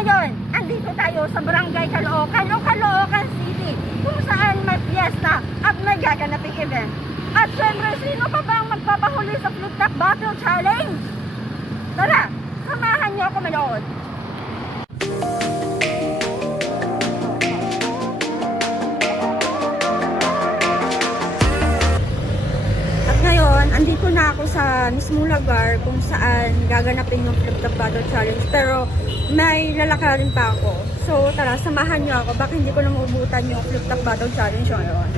Ngayon, andito tayo sa Barangay Caloocan o Caloocan City kung saan may fiesta at may gaganaping event. At syempre, sino pa ba ang magpapahuli sa Flip Top Battle Challenge? Tara, samahan niyo ako manood. At ngayon, andito na ako sa mismong lugar kung saan gaganapin yung Flip Top Battle Challenge. Pero may lalakarin pa ako. So tara, samahan niyo ako. Baka hindi ko na maubutan yung Flip Top Battle Challenge ngayon.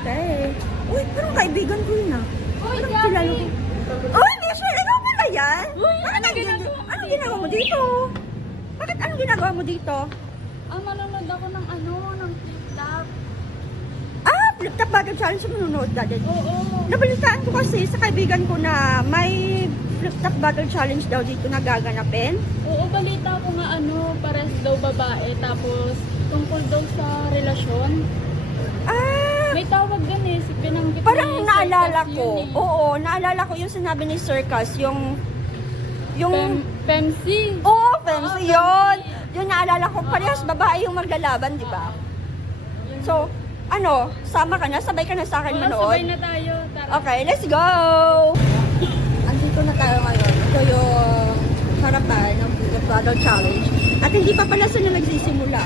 Okay. Uy, parang kaibigan ko yun ah. Uy, Parang kilala ko. Uy, Michelle, ano pala yan? Uy, Anong ginagawa mo dito? Bakit anong ginagawa mo dito? Manonood ako ng ng TikTok. Flip Top Battle Challenge, manunood ka din. Oo. Nabalitaan ko kasi sa kaibigan ko na may Flip Top Battle Challenge daw dito na gaganapin. Oo, balita ko nga pares daw babae, tapos tungkol daw sa relasyon. May tawag dun binanggit Parang ni naalala Circus ko. yun eh. Oo, naalala ko yung sinabi ni Circus, yung Femsi. Oo, Femsi Oo, yun. Femsi. Yung naalala ko, parehas babae yung maglalaban, di ba? Yun. So, sama ka na? Sabay ka na sa akin Oo, manood? sabay na tayo. Tara. Okay, let's go! Andito na tayo ngayon. Ito yung harapan ng Flip Battle Challenge. At hindi pa pala sila nagsisimula.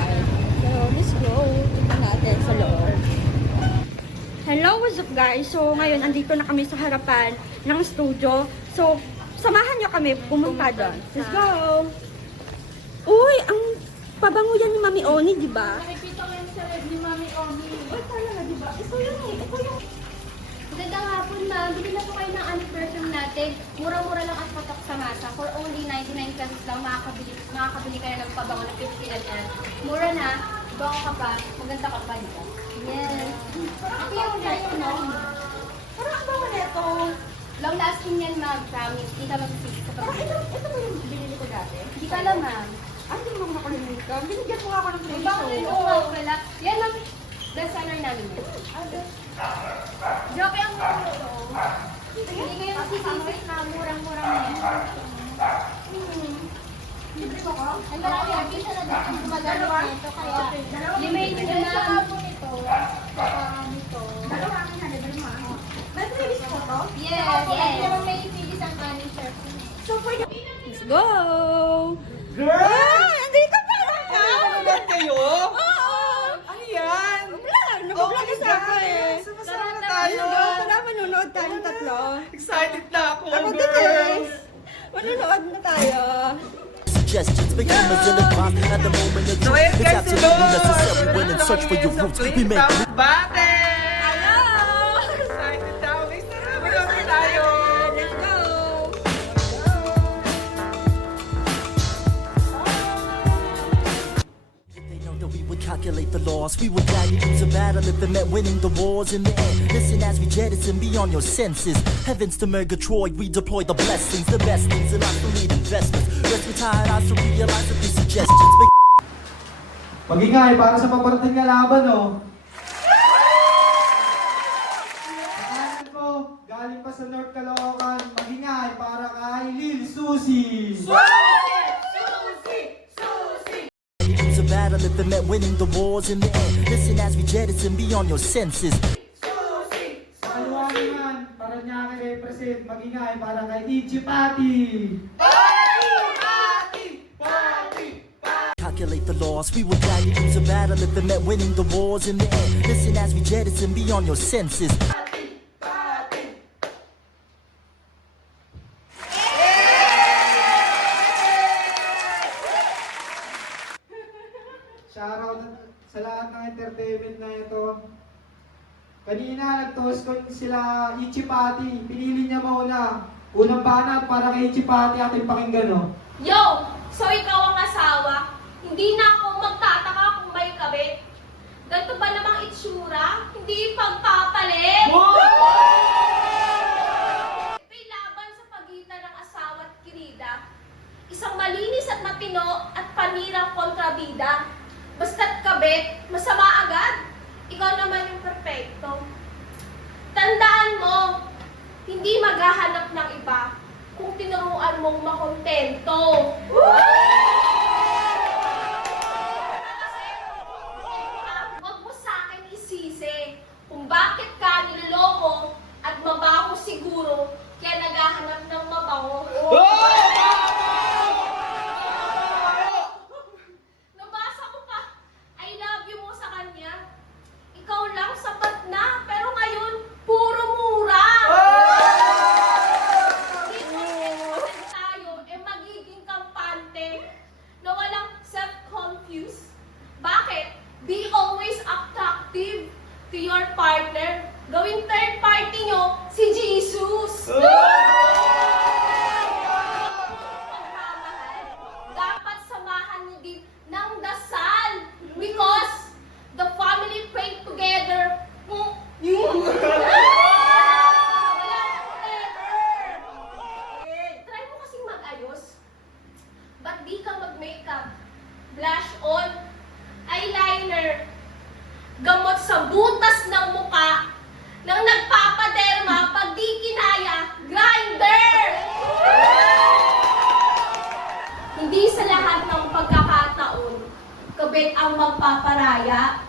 So, let's go. Tingnan natin sa loob. Hello, what's up guys? So, ngayon, andito na kami sa harapan ng studio. So, samahan nyo kami pumunta doon. Let's go! Uy, ang pabango yan ni Mami Oni, di ba? Nakikita ko yung sa red ni Mami Omi. Uy, talaga, di ba? Ito yun eh. Ito yung... Magandang hapon ma'am. Bili na po kayo ng perfume natin. Mura-mura lang at patok sa masa. For only 99 pesos lang makakabili kayo ng pabango na 50 ml. Mura na, bango ka pa, maganda ka pa dito. Yes. Ito yung guys, no? Parang ang bango nito. Long lasting yan ma'am, promise. Hindi ka magsisisi sa Parang pag-ibig. ito ba yung binili ko dati? Hindi ka alam ma'am. Ay, hindi mo nakalimutan ka. Binigyan mo nga ako ng Ang presyo. bango nito, wow pala. Yan ang best seller namin yan. Joke ang mura ito. Hindi kayo magsisisi na murang-mura na yan. Libre mo ko? Ang marami artista na dito gumagamit nito, kaya limited na Ito. Dito. Dalawa akin na, libre mo ah. May previous ko to? Yes, yes. May pilis ang kanin shirt. So, pwede... Let's go! Girl! Andito pa lang ka! Ano kayo? Oo! Ano yan? Vlog! Nag-vlog sa akin. Sama-sama na tayo. Tara, manonood tayong tatlo. Excited na ako, Ako din eh. girls. Manonood na tayo. Suggestions become as in the past at the moment of So, truth. ayan It's guys, absolutely necessary when in search for your roots. We make Hello! Excited na ako. Guys, tara, manood tayo. Let's go! They know that we would calculate the loss. We would gladly lose a battle if it meant winning the wars in the end. Listen as we jettison beyond your senses. Heavens to Murgatroyd, we deploy the blessings, the best things in life to lead investments. Rest retired eyes to realize that these suggestions make Mag-ingay para sa paparating na laban, oh. Kanan ko, galing pa sa North Caloocan, mag-ingay para kay Lil Susie. lose a battle if it meant winning the wars in the end. Listen as we jettison beyond your senses. Kaliwa naman, para niya represent, mag-ingay para kay Ichi Pati. Calculate the loss. We would gladly lose a battle if it meant winning the wars in the end. Listen as we jettison beyond your senses. Shoutout sa lahat ng entertainment na ito. Kanina, nag-toast ko sila Ichi Pati. Pinili niya mauna. Unang banat para kay Ichi Pati ating pakinggan, oh. Yo! So ikaw ang asawa? Hindi na ako magtataka kung may kabit. Ganito ba namang itsura? Hindi pagpapalit! Ito'y laban sa pagitan ng asawa at kirida. Isang malinis at matino at panirang kontrabida. Basta't kabit, masama agad. Ikaw naman yung perfecto. Tandaan mo, hindi maghahanap ng iba kung kung tinuruan mong makontento. Huwag mo sa akin isisi kung bakit ka niloloko at mabaho siguro kaya naghahanap ng mabango. Nabasa ko pa, I love you mo sa kanya. Ikaw lang sapat na, pero ngayon, puro mura. Dito kasi tayo, magiging kampante na walang self-confused. Bakit? Be always attractive to your partner. Gawing third party nyo, si Jesus. Pagmamahal, dapat samahan nyo din ng dasal. Because the family prayed together. Try mo kasing mag-ayos. Ba't di ka mag-makeup? Blush on, eyeliner, gamot sa butas ng muka, nang nagpapaderma pag di kinaya, grinder! Hindi sa lahat ng pagkakataon, kabit ang magpaparaya.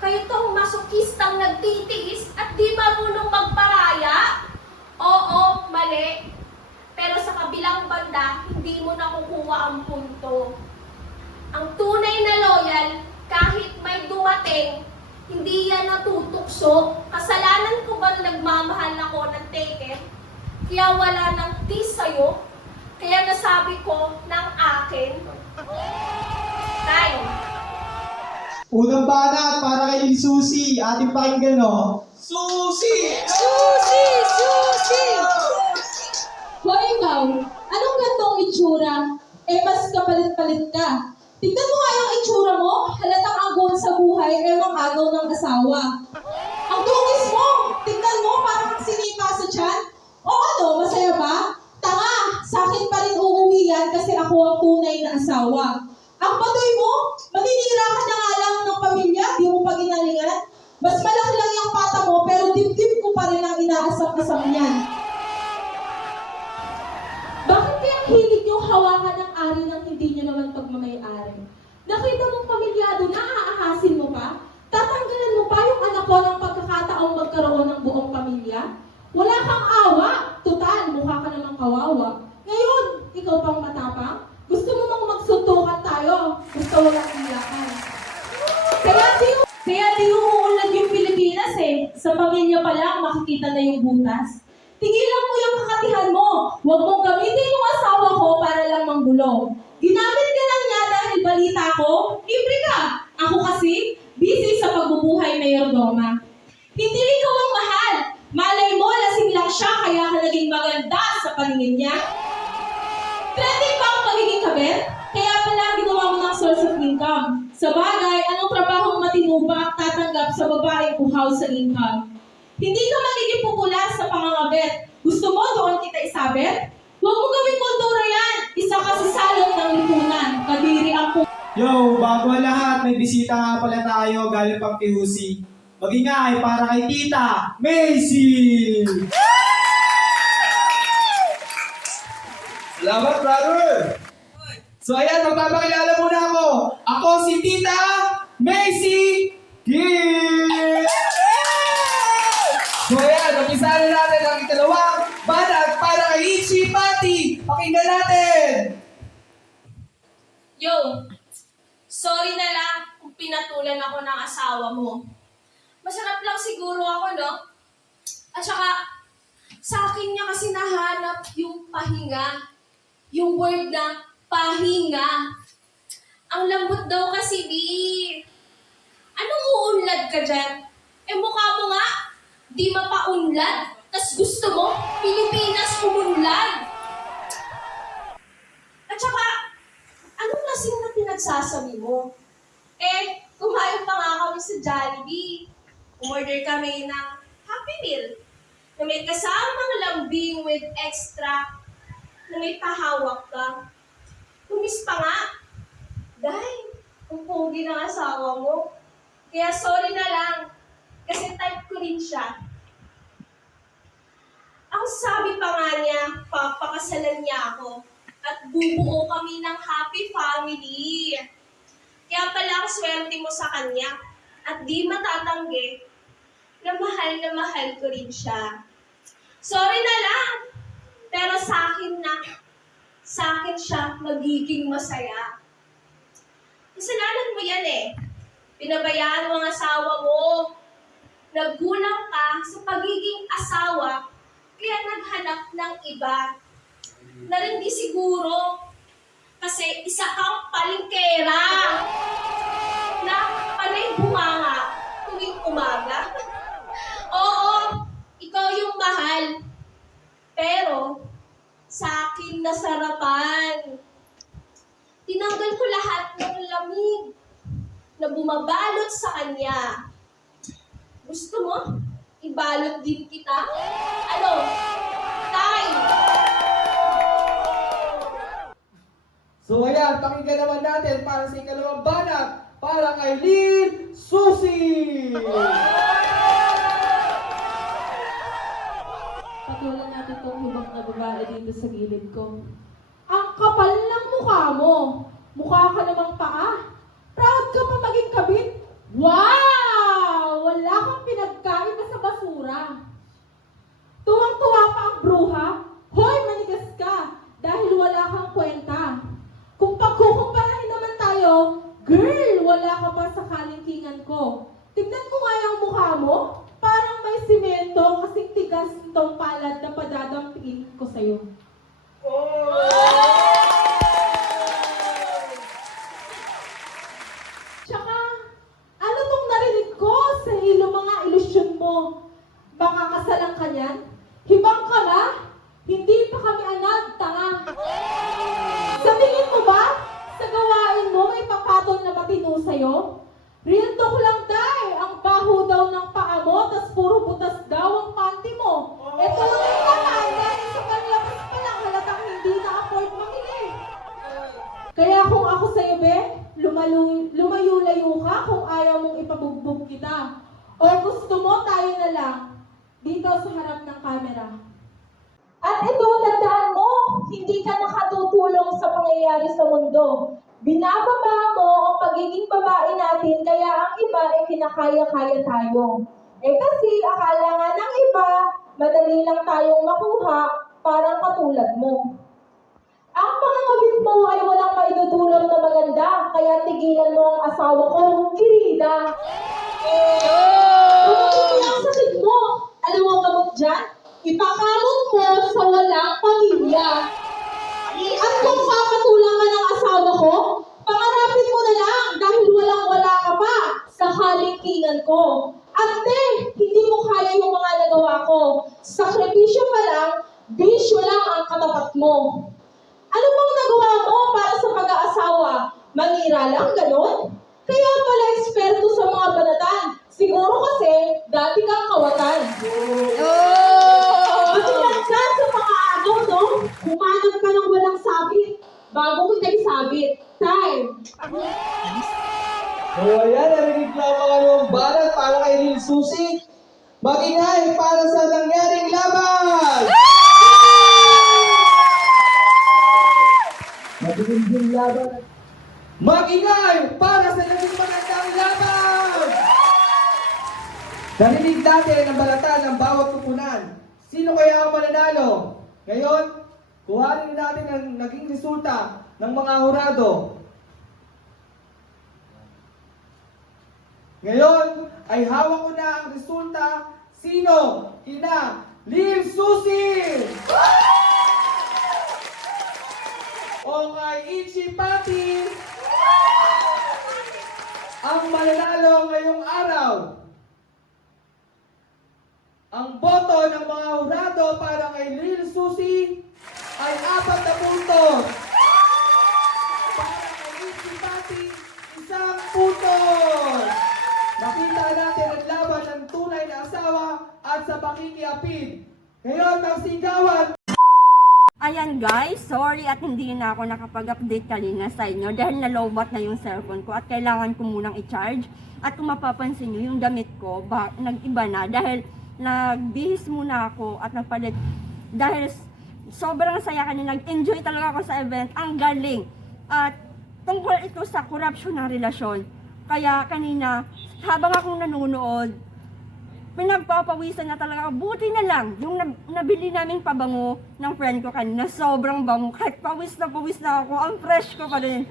Kayo tong masokistang nagtitiis at di marunong magparaya. Oo, mali. Pero sa kabilang banda, hindi mo nakukuha ang punto. Ang tunay na loyal, kahit may dumating, hindi yan natutukso. Kasalanan ko ba na nagmamahal ako ng taken? Kaya wala nang tis sa'yo? Kaya nasabi ko ng akin? Time. Unang banat para kay Susi, ating pakinggan, no? Susi! Hoy ikaw, anong gantong itsura? Mas kapalit-palit ka. Tignan mo nga yung itsura mo, halatang agaw sa buhay, ewang agaw ng asawa. Ang tungis mo, tignan mo, parang kang sinipa sa tiyan. O ano, masaya ba? Tanga, sa akin pa rin uuwi yan kasi ako ang tunay na asawa. Ang patoy mo, maninira ka na nga lang ng pamilya, di mo pa ginalingan. Mas malaki lang yung pata mo, pero dibdib ko pa rin ang inaasam-asam niyan. Bakit kayang hilig niyong hawakan ng ari ng hindi niyo naman pagmamayari? Nakita mong pamilyado na aahasin mo pa? Tatanggalan mo pa yung anak ko ng pagkakataong magkaroon ng buong pamilya? Wala kang awa. Total, mukha ka namang kawawa. Ngayon, ikaw pang matapang? Gusto mo mang magsuntukan tayo? Gusto walang iyakan. Kaya di umuunlad yung Pilipinas eh. Sa pamilya pa lang, makikita na yung butas. Tigilan mo yung kakatihan mo. Huwag mong gamitin yung asawa ko para lang manggulo. Ginamit ka lang niya dahil balita ko, libre ka. Ako kasi, busy sa pagbubuhay mayordoma. Hindi ikaw ang mahal. Malay mo, lasing lang siya kaya ka naging maganda sa paningin niya. Trending ba ang pagiging kabit? Kaya pala ginawa mo ng source of income. Sa bagay, anong trabahong matinubang tatanggap sa babaeng uhaw sa income? Hindi ka magiging popular sa pangangabit. Gusto mo doon kita isabit? Huwag mo gawing kultura yan. Isa ka sa salot ng lipunan. Kadiri ang Yo, bago ang lahat, may bisita nga pala tayo galing pang Kihusi. Mag-ingay para kay Tita Macy! Salamat, brother! So ayan, magpapakilala muna ako. Ako si Tita Macy Gill! So ayan, umpisa na natin ang ikalawang banat para kay Ichi Pati. Pakinggan natin! Yo, sorry na lang kung pinatulan ako ng asawa mo. Masarap lang siguro ako, no? At saka, sa akin niya kasi nahanap yung pahinga. Yung word na pahinga. Ang lambot daw kasi, di. Anong uunlad ka dyan? Mukha mo nga, di mapaunlad. Tas gusto mo, Pilipinas umunlad. At saka, anong lasing na pinagsasabi mo? Kumain pa nga kami sa Jollibee. Umorder kami ng Happy Meal na may kasamang lambing with extra na may pahawak ka. Tumis pa nga. Dahil, ang pogi ng asawa mo. Kaya sorry na lang. Kasi type ko rin siya. Ang sabi pa nga niya, papakas papakasalan niya ako at bubuo kami ng happy family. Kaya pala ang swerte mo sa kanya at di matatanggi na mahal ko rin siya. Sorry na lang, pero sa akin siya magiging masaya. Kasalanan mo yan eh. Pinabayaan mo ang asawa mo. Nagkulang ka sa pagiging asawa, kaya naghanap ng iba. Na rin di siguro, kasi isa kang palingkera na panay bunganga tuwing umaga. Oo, ikaw yung mahal. Pero, sa akin nasarapan. Tinanggal ko lahat ng lamig na bumabalot sa kanya. Gusto mo? Ibalot din kita? Ano? Tay! So ayan, pakinggan naman natin para sa ikalawang banat para kay Lil Susie! Patulan natin itong hubang na babae dito sa gilid ko. Ang kapal ng mukha mo. Mukha ka namang paa. Proud ka pa maging kabit. Wow! Wala kang pinagkaiba sa basura. Tuwang-tuwa pa ang bruha. Hoy, manigas ka. Dahil wala kang kwenta. Kung pagkukumparahin naman tayo, girl, wala ka pa sa kalingkingan ko. Tignan ko nga yung mukha mo. Parang may simento kasing tigas nitong palad na padadampingin ko sa'yo. Tsaka, ano tong narinig ko sa ilo mga ilusyon mo? Baka kasalang ka niyan? Hibang ka na? Hindi pa kami anak, tanga. Sa tingin mo ba, sa gawain mo may papatol na matino sa'yo? Real talk lang dahil ang baho daw ng paa mo, tas puro butas daw ang panty mo. Ito lang naman, dahil sa panlabas pa lang halatang hindi na-afford makili. Kaya kung ako sa'yo, be, lumayo-layo ka kung ayaw mong ipabugbog kita. O gusto mo, tayo na lang, dito sa harap ng camera. At ito, tandaan mo, hindi ka nakatutulong sa pangyayari sa mundo. Binababa mo ang pagiging babae natin, kaya ang iba ay kinakaya-kaya tayo. Kasi akala nga ng iba, madali lang tayong makuha, parang katulad mo. Ang pangangabit mo ay walang maidudulot na maganda, kaya tigilan mo ang asawa ko, Kirida. Kung ang sakit mo, alam mo gamot dyan? Ipakamot mo sa walang pamilya. At kung papatulang ka ng asawa ko, pangarapin mo na lang dahil walang-wala ka pa sa kalingkingan ko. Ate, hindi mo kaya yung mga nagawa ko. Sakripisyo pa lang, bisyo lang ang katapat mo. Ano bang nagawa mo para sa pag-aasawa? Mangira lang, ganon? Kaya pala eksperto sa mga banatan. Siguro kasi, dati kang kawatan. Matulang ka sa mga agaw, no? Humanap ka ng walang sabit. Bago kita isabit. Time! So ayan, narinig lang mga ng banat para kay Lil Susie. Magingay para sa nangyaring laban! Magiging laban. Magingay para sa naging magandang laban! Narinig natin ang balatan ng bawat kupunan. Sino kaya ang mananalo? Ngayon, kuhanin natin ang naging resulta ng mga hurado. Ngayon, ay hawak ko na ang resulta. Sino? Ina, Lil Susie! O kay Ichi Pati, ang mananalo ngayong araw. Ang boto ng mga hurado para kay Lil Susie ay 4 na puntos. Para kay Ichi Pati, 1 puntos. Nakita natin ang laban ng tunay na asawa at sa pakikiapid. Ngayon, ang sigawan. Ayan guys, sorry at hindi na ako nakapag-update kanina sa inyo dahil nalobat na yung cellphone ko at kailangan ko munang i-charge. At kung mapapansin nyo, yung damit ko nag-iba na dahil nagbihis muna ako at nagpalit dahil sobrang saya kanina. Nag-enjoy talaga ako sa event. Ang galing. At tungkol ito sa corruption ng relasyon. Kaya kanina, habang akong nanonood, pinagpapawisan na talaga ako. Buti na lang, yung nabili naming pabango ng friend ko kanina, sobrang bango. Kahit pawis na ako, ang fresh ko pa rin.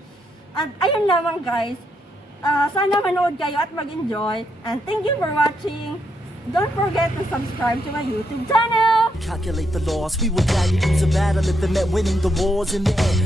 At ayun lamang guys, sana manood kayo at mag-enjoy. And thank you for watching. Don't forget to subscribe to my YouTube channel. Calculate the loss, we would gladly lose a battle if it meant winning the wars in the end.